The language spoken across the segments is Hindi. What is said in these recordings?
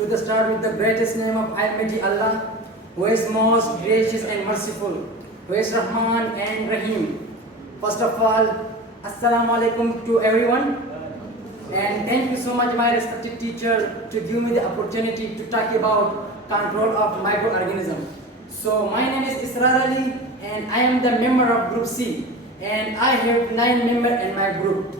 to the start with the greatest name of Almighty Allah, who is most gracious and merciful, who is Rahman and Rahim. First of all, Assalamu alaikum to everyone. And thank you so much, my respected teacher, to give me the opportunity to talk about control of microorganism. So my name is Israr Ali, and I am the member of Group C, and I have 9 members in my group.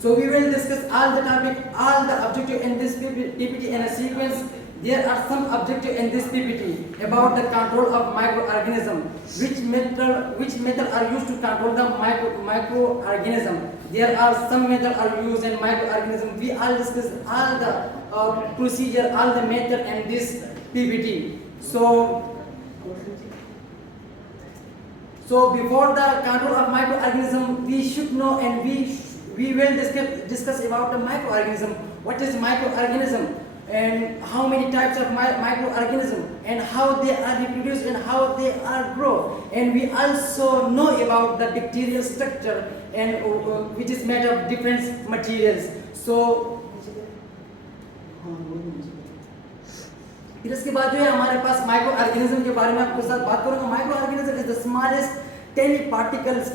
So we will discuss all the topic, all the objective in this PPT in a sequence. There are some objective in this PPT about the control of microorganism. Which method are used to control the microorganism? There are some methods are used in microorganism. We all discuss all the procedure, all the method in this PPT. So before the control of microorganism, we should know, and we will discuss about the microorganism. What is microorganism, and how many types of microorganism, and how they are reproduced and how they are grow. And we also know about the bacterial structure, and which is made of different materials. So फिर इसके बाद जो है हमारे पास माइक्रो ऑर्गेनिज्म के बारे में आपके साथ बात करूंगा. Micro organism is the smallest tiny particles,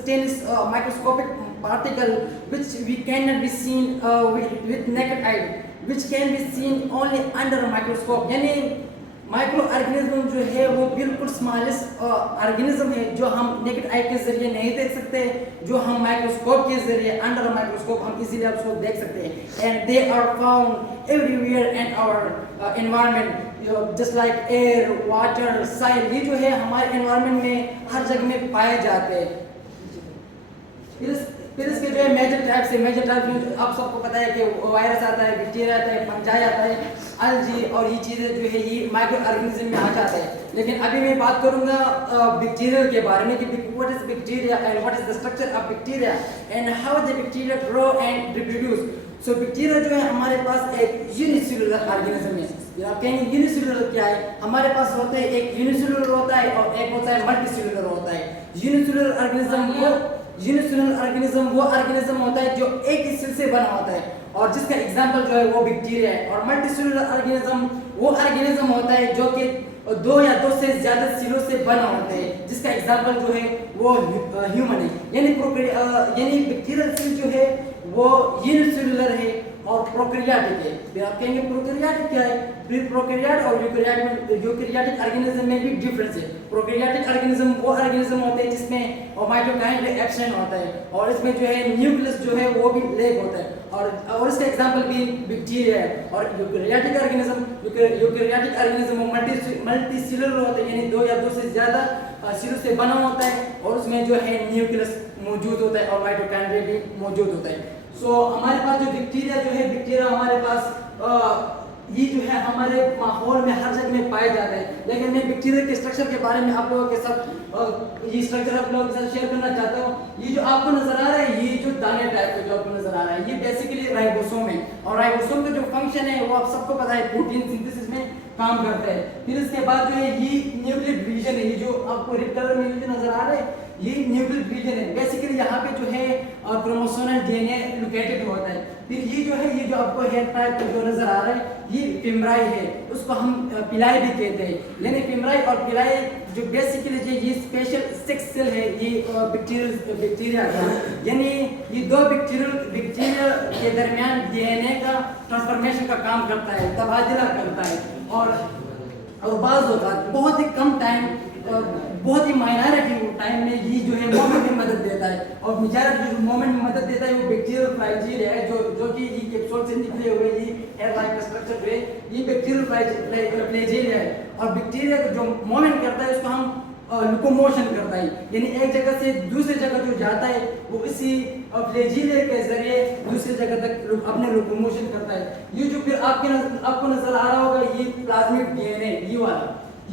microscopic particle which we cannot be seen with naked eye, which can be seen only under a microscope. यानी माइक्रो ऑर्गेनिज्म जो है वो बिल्कुल स्मॉलेस्ट ऑर्गेनिज्म है जो हम नेकेड आई के जरिए नहीं देख सकते, जो हम माइक्रोस्कोप के जरिए अंडर माइक्रोस्कोप हम इजीली उसको देख सकते हैं. And they are found everywhere in our environment, just like air, water, soil. ये जो है हमारे एनवायरनमेंट में हर जगह में पाए जाते हैं. फिर इसके जो है मेजर टाइप्स में आप सबको पता है कि वायरस आता है, बैक्टीरिया आता है, फंजाई आता है, अलजी, और ये चीज़ें जो है ये माइक्रो ऑर्गेनिज्म में आ जाते हैं. लेकिन अभी मैं बात करूंगा बैक्टीरिया के बारे में कि what is bacteria and what is the structure of bacteria and how the bacteria grow and reproduce. So bacteria जो है हमारे पास एक यूनिसेलुलर ऑर्गेनिज्म है. आप कहेंगे यूनिसेलुलर क्या है? हमारे पास होते हैं एक यूनिसेलुलर होता है और एक होता है मल्टीसेलुलर होता है. यूनिसेलुलर ऑर्गेनिज्म वो ऑर्गेनिज्म होता है जो एक ही सेल से बना होता है, और जिसका एग्जांपल जो है वो बैक्टीरिया है. और मल्टीसेलुलर ऑर्गेनिज्म वो ऑर्गेनिज्म होता है जो कि 2 या 2 से ज्यादा सेलों से बना होते हैं, जिसका एग्जांपल जो है वो ह्यूमन है. यानी बैक्टीरियल सेल जो है वो यूनिसेलुलर है और प्रोकैरियोटिक है. फिर आप कहेंगे प्रोकैरियोटिक क्या है? फिर प्रोकैरियोट और यूकैरियोटिक ऑर्गेनिज्म में भी डिफरेंस है. प्रोकैरियोटिक ऑर्गेनिज्म वो ऑर्गेनिज्म होते हैं जिसमें माइटोकाइंड्रिया एब्सेंट होता है, और इसमें जो है न्यूक्लियस जो है वो भी लैग होता है, और इसका एग्जांपल भी बैक्टीरिया है. और यूकैरियोटिक ऑर्गेनिज्म मल्टीसेलुलर होते हैं, यानी 2 या 2 से ज्यादा सेलों से बना होता है, और उसमें जो है न्यूक्लियस मौजूद होता है और माइटोकाइंड्रिया भी मौजूद होता है. सो हमारे पास जो बैक्टीरिया जो है, बैक्टीरिया हमारे पास ये जो है हमारे माहौल में हर जगह में पाए जाते हैं. लेकिन मैं बैक्टीरिया के स्ट्रक्चर के बारे में आप लोगों के साथ ये स्ट्रक्चर आप लोगों के साथ शेयर करना चाहता हूँ. ये जो आपको नजर आ रहा है, ये जो दाने टाइप का जो आपको नजर आ रहा है, ये बेसिकली राइबोसोम है. और राइबोसोम का जो फंक्शन है वो आप सबको पता है, प्रोटीन सिंथेसिस में काम करता है. फिर इसके बाद जो है ये न्यूक्लियर रीजन है, ये जो आपको रेड कलर में जो नजर आ रहा है ये न्यूक्लियर रीजन है. बेसिकली यहाँ पे जो है क्रोमोसोमल डीएनए लोकेटेड होता है. फिर ये जो आपको हेड टाइप जो नजर आ रहा है ये फिमराई है, उसको हम पिलाई भी कहते हैं. यानी फिमराई और पिलाई जो बेसिकली ये स्पेशल सेक्स सेल है, ये बैक्टीरिया का, यानी ये 2 बैक्टीरिया के दरमियान डीएनए का ट्रांसफॉर्मेशन का काम करता है, तबादला करता है. और बाज़ औक़ात बहुत ही कम टाइम, बहुत ही माइनॉरिटी टाइम में ये जो है मोमेंट में मदद देता है. और मेजॉरिटी जो मोमेंट में मदद देता है वो बैक्टीरियल फ्लाजेला है, जो कि ये कैप्सूल से निकले हुए ये हेयर लाइक स्ट्रक्चर है, ये बैक्टीरियल फ्लाजेला है. और बैक्टीरिया का जो मोमेंट करता है उसको हम लोकोमोशन करता है, यानी एक जगह से दूसरी जगह जो जाता है वो इसी फ्लैजेला के जरिए दूसरी जगह तक अपने लोकोमोशन करता है. ये जो फिर आपको नजर आ रहा होगा ये प्लाज्मिक डीएनए, ये वाला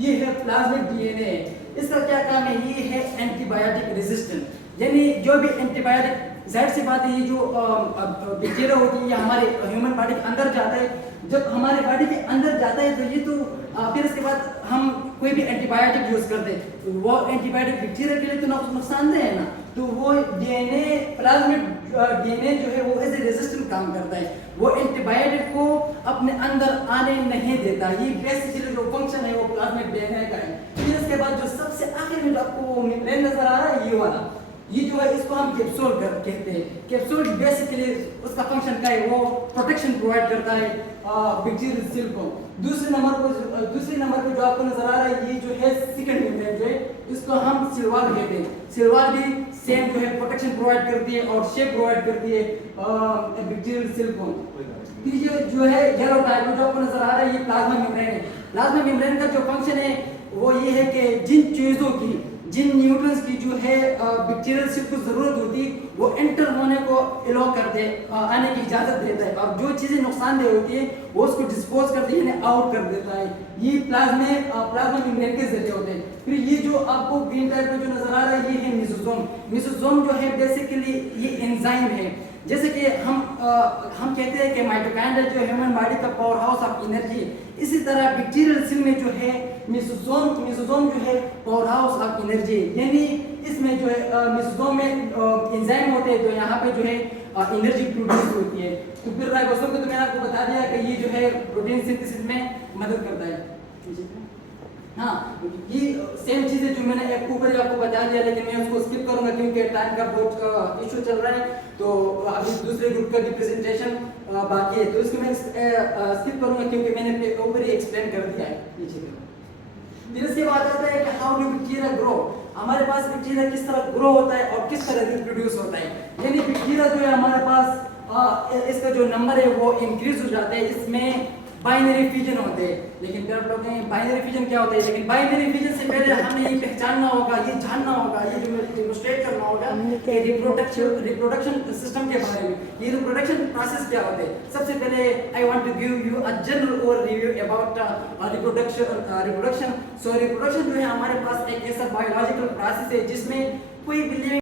ये है प्लाज्मिक डीएनए. इसका क्या काम है? ये है एंटीबायोटिक रेजिस्टेंट. यानी जो भी एंटीबायोटिक, जाहिर सी बात है ये जो बैक्टीरिया होती है ये हमारे ह्यूमन बॉडी के अंदर जाता है. जब हमारे बॉडी के अंदर जाता है तो ये तो फिर इसके बाद हम कोई भी एंटीबायोटिक यूज करते हैं, वो एंटीबायोटिक बैक्टीरिया के लिए तो नुकसानदेह है ना. तो वो डीएनए प्लाज्मिक डीएनए जो है वो एज ए रेजिस्टेंट काम करता है, वो एंटीबायोटिक को अपने अंदर आने नहीं देता। ये बेसिकली जो फंक्शन है वो प्लाज्मिक डीएनए का है। फिर इसके बाद जो सबसे आखिर में जो आपको मेम्ब्रेन नजर आ रहा है ये वाला, ये जो है इसको हम कैप्सूल कहते हैं। कैप्सूल बेसिकली उसका फंक्शन क्या है, वो प्रोटेक्शन प्रोवाइड करता है बैक्टीरियल सेल को। दूसरे नंबर पे जो आपको नजर आ रहा है ये जो है सेकंड मेम्ब्रेन जो है इसको हम सिल वॉल कहते हैं। सिल वॉल भी सेम जो है प्रोटेक्शन प्रोवाइड करती है और शेप प्रोवाइड करती है बैक्टीरियल सेल को। फिर ये जो है येलो टाइप जो आपको नजर आ रहा है ये प्लाज्मा मेम्ब्रेन है। प्लाज्मा मेम्ब्रेन का जो फंक्शन है वो ये है कि जिन न्यूट्रॉन्स की जो है बैक्टीरियल सेल को जरूरत होती वो एंटर होने को अलाउ कर दे, आने की इजाजत देता है, और जो चीजें नुकसानदेह होती है वो उसको डिस्पोज कर दे, आउट कर देता है। ये प्लाज्मा मेम्ब्रेन के जरिए होते हैं। फिर ये जो आपको ग्रीन टाइप में जो नजर आ रहा है ये है मेसोसोम। मेसोसोम जो है बेसिकली ये एंजाइम है। जैसे कि हम कहते हैं कि माइटोकॉन्ड्रिया जो ह्यूमन बॉडी का पावर हाउस ऑफ एनर्जी, इसी तरह बैक्टीरियल सेल में जो है मेसोसोम जो है पावर हाउस ऑफ एनर्जी। यानी इसमें जो है मेसोसोम में एंजाइम होते हैं तो यहाँ पे जो है एनर्जी प्रोड्यूस होती है। तो फिर राइबोसोम को तो मैंने आपको बता दिया कि ये जो है प्रोटीन सिंथेसिस में मदद करता है। हाँ, ये सेम चीज़ है जो मैंने एक ऊपर ही आपको बता दिया, लेकिन मैं उसको स्किप करूंगा क्योंकि टाइम का बहुत इशू चल रहा है। तो अभी दूसरे ग्रुप का भी प्रेजेंटेशन बाकी है, तो इसको मैं स्किप करूंगा क्योंकि मैंने ऊपर ही एक्सप्लेन कर दिया है नीचे में। फिर इसके बाद आता है कि हाउ डू बैक्टीरिया ग्रो। हमारे पास बैक्टीरिया किस तरह ग्रो होता है और किस तरह रिप्रोड्यूस होता है। यानी बैक्टीरिया जो है हमारे पास इसका जो नंबर है वो इंक्रीज हो जाता है। इसमें बाइनरी फिजन होते हैं, लेकिन फिर आप लोग कहेंगे बाइनरी फिजन क्या होता है। लेकिन बाइनरी फिजन से पहले हमें ये पहचानना होगा, ये जानना होगा, ये जो डेमोंस्ट्रेट करना होगा कि रिप्रोडक्शन सिस्टम के बारे में, ये रिप्रोडक्शन प्रोसेस क्या होते हैं। सबसे पहले I want to give you a general overview about reproduction. So reproduction जो है हमारे पास एक ऐसा बायोलॉजिकल प्रोसेस है जिसमें कोई भी